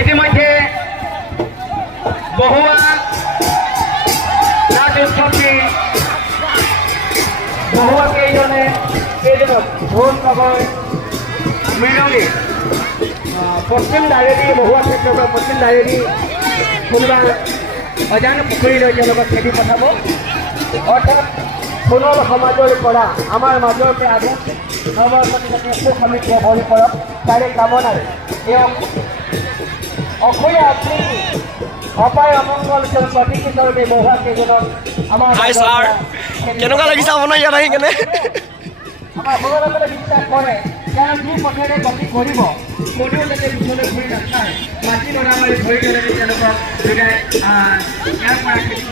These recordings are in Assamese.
ইতিমধ্যে বহুয়া নাচ উৎসৱটি বহুৱা কেইজনত ঢোল নগৰ মৃদঙ্গী পশ্চিম দাৰেৰী বহুৱা ক্ষেত্ৰৰ পশ্চিম দাৰেৰী কোনোবা অজান পুখুৰীলৈ তেওঁলোকক খেদি পঠাব। অৰ্থাৎ সোণৰ সমাজৰ পৰা আমাৰ মাজৰ পৰা আদি নৱপ্ৰতি যাতে সুখ সমৃদ্ধি হৈ পৰক তাৰে কামনাৰে এই অসমীয়া আকৃতি অপায় অমংগল প্ৰতিষ্ঠিতৰূপে বহুৱা কেইজনক আমাৰ কেনেকুৱা লাগিছে আপোনাৰ ইয়াত আহি কেনে? আমাৰ সকলোকে বিশ্বাস কৰে কাৰণ যি পথেৰে গতি কৰিব কোনেও যাতে পিছলৈ ঘূৰি নাচায় মাটি বনা মাৰি ধৰি ধৰি তেওঁলোকক বিদায় ইয়াৰ পৰা খেতি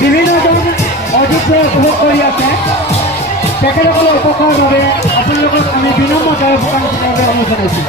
বিভিন্নজন অযোগ্য উপভোগ কৰি আছে তেখেতসকলৰ উপকাৰৰ বাবে আপোনালোকক আমি বিনম্ৰতাৰে অনুৰোধ জনাইছোঁ।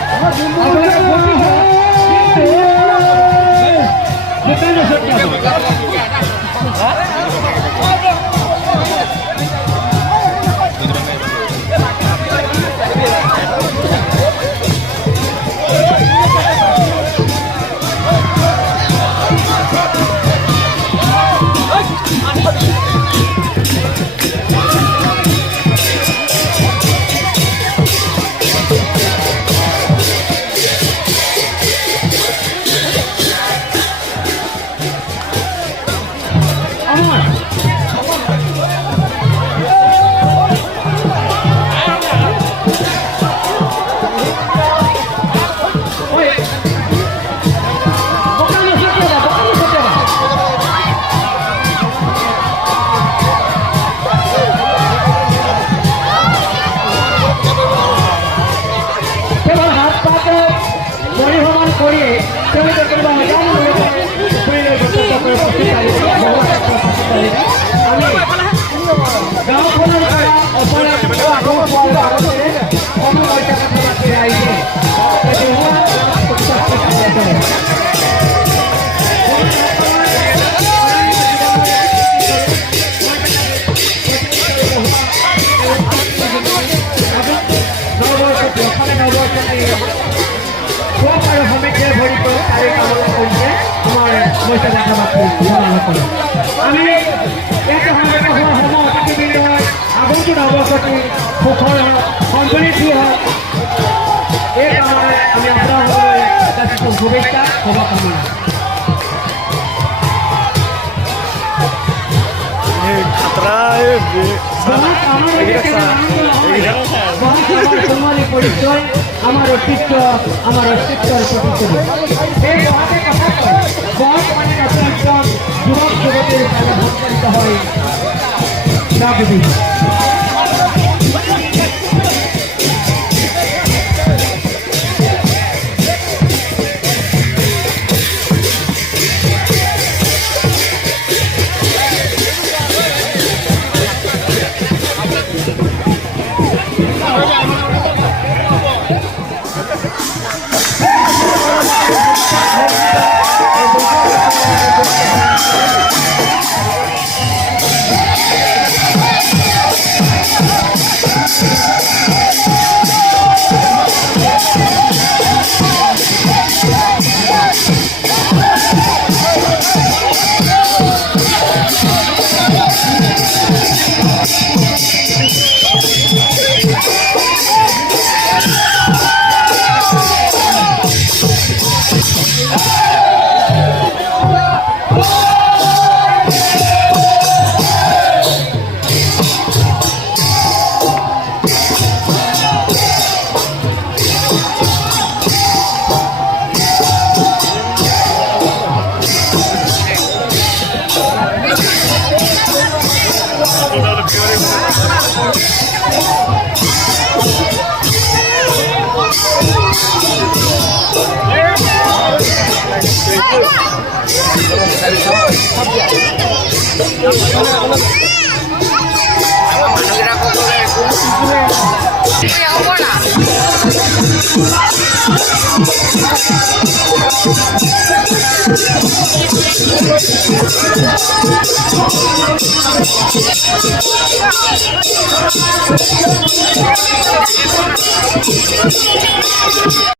What are you ভালকে দেখা পাচ্ছি আমি ইয়াতে সমবেত হোৱা সম অতিথিবৃন্দৰ আগন্তুক নৱবৰ্ষটি সুখৰ হওক সমৃদ্ধি হওক এই কামনাৰে আমি আপোনালোকলৈ যাচিছোঁ শুভেচ্ছা শুভকামনা। खतरा সোণালী পৰিচয় আমাৰ অস্তিত্বৰ প্ৰতিচ্ছবি এই গুৱাহাটীৰ কথা কয় বহুত মানে অত্যন্ত যুৱক যুৱতীৰ কাৰণে সংচালিত হয় চাবুদ্দিন।